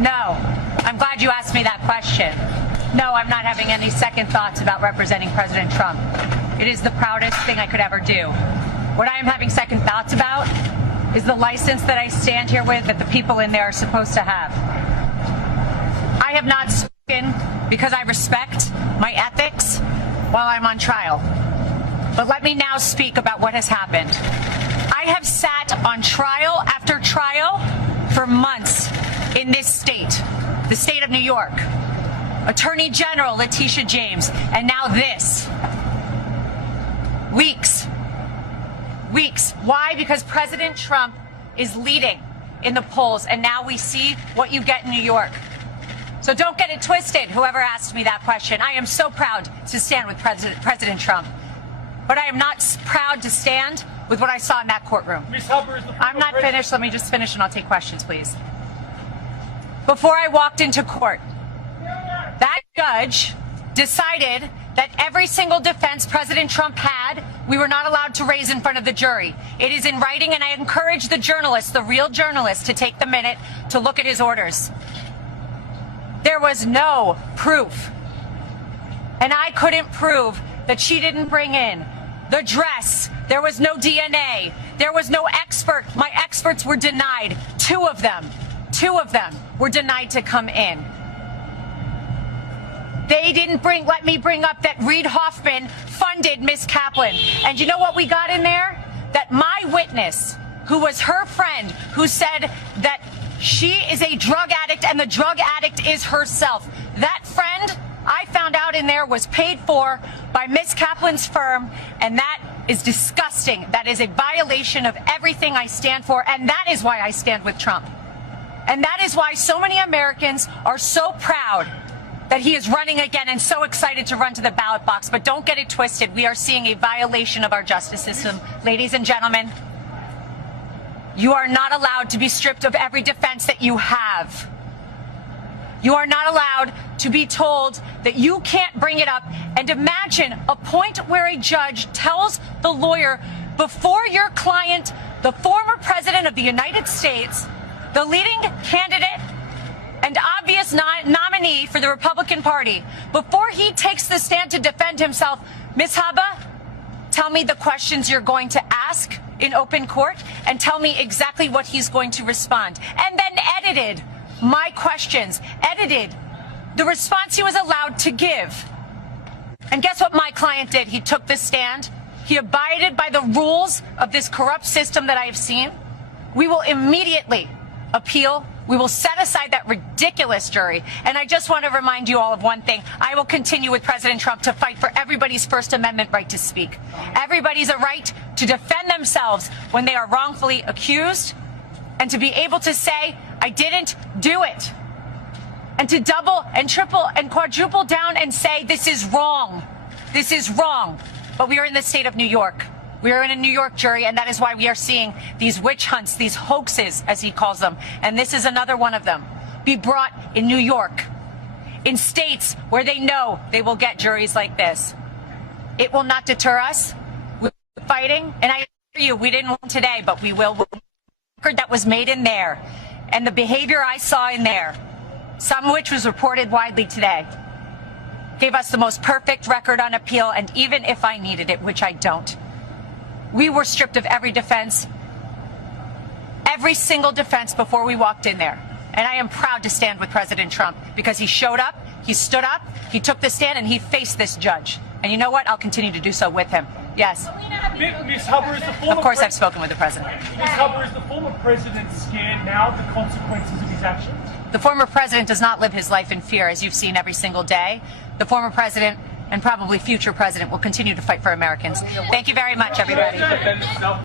No. I'm glad you asked me that question. No, I'm not having any second thoughts about representing President Trump. It is the proudest thing I could ever do. What I am having second thoughts about is the license that I stand here with that the people in there are supposed to have. I have not spoken because I respect my ethics while I'm on trial. But let me now speak about what has happened. I have sat on trial after trial for months in this state, the state of New York. Attorney General Letitia James, and now this. Weeks. Why? Because President Trump is leading in the polls, and now we see what you get in New York. So don't get it twisted, whoever asked me that question. I am so proud to stand with President Trump. But I am not proud to stand with what I saw in that courtroom. Ms. Hubbard, I'm not finished. Let me just finish and I'll take questions, please. Before I walked into court, that judge decided that every single defense President Trump had, we were not allowed to raise in front of the jury. It is in writing, and I encourage the journalists, the real journalists, to take the minute to look at his orders. There was no proof. And I couldn't prove that she didn't bring in the dress. There was no DNA. There was no expert. My experts were denied. Two of them were denied to come in. They didn't let me bring up that Reid Hoffman funded Miss Kaplan. And you know what we got in there? That my witness, who was her friend, who said that she is a drug addict and the drug addict is herself. That friend, I found out in there, was paid for by Miss Kaplan's firm, and that is disgusting. That is a violation of everything I stand for, and that is why I stand with Trump. And that is why so many Americans are so proud that he is running again and so excited to run to the ballot box. But don't get it twisted. We are seeing a violation of our justice system. Ladies and gentlemen, you are not allowed to be stripped of every defense that you have. You are not allowed to be told that you can't bring it up. And imagine a point where a judge tells the lawyer, before your client, the former president of the United States, the leading candidate and obvious nominee for the Republican Party, before he takes the stand to defend himself, Ms. Habab, tell me the questions you're going to ask in open court and tell me exactly what he's going to respond. And then edited my questions, edited the response he was allowed to give. And guess what my client did? He took the stand. He abided by the rules of this corrupt system that I have seen. We will immediately appeal. We will set aside that ridiculous jury. And I just want to remind you all of one thing. I will continue with President Trump to fight for everybody's First Amendment right to speak. Everybody's a right to defend themselves when they are wrongfully accused, and to be able to say, I didn't do it. And to double and triple and quadruple down and say, this is wrong. This is wrong. But we are in the state of New York. We are in a New York jury, and that is why we are seeing these witch hunts, these hoaxes, as he calls them. And this is another one of them. Be brought in New York, in states where they know they will get juries like this. It will not deter us. We're fighting. And I assure you, we didn't win today, but we will. The record that was made in there, and the behavior I saw in there, some of which was reported widely today, gave us the most perfect record on appeal. And even if I needed it, which I don't, we were stripped of every defense, every single defense before we walked in there. And I am proud to stand with President Trump because he showed up, he stood up, he took the stand, and he faced this judge. And you know what? I'll continue to do so with him. Yes. Ms. Hubbard, is the former Of course I've spoken with the president. Ms. Hubbard, is the former president scared now of the consequences of his actions? The former president does not live his life in fear, as you've seen every single day. The former president and probably future president will continue to fight for Americans. Thank you very much, everybody.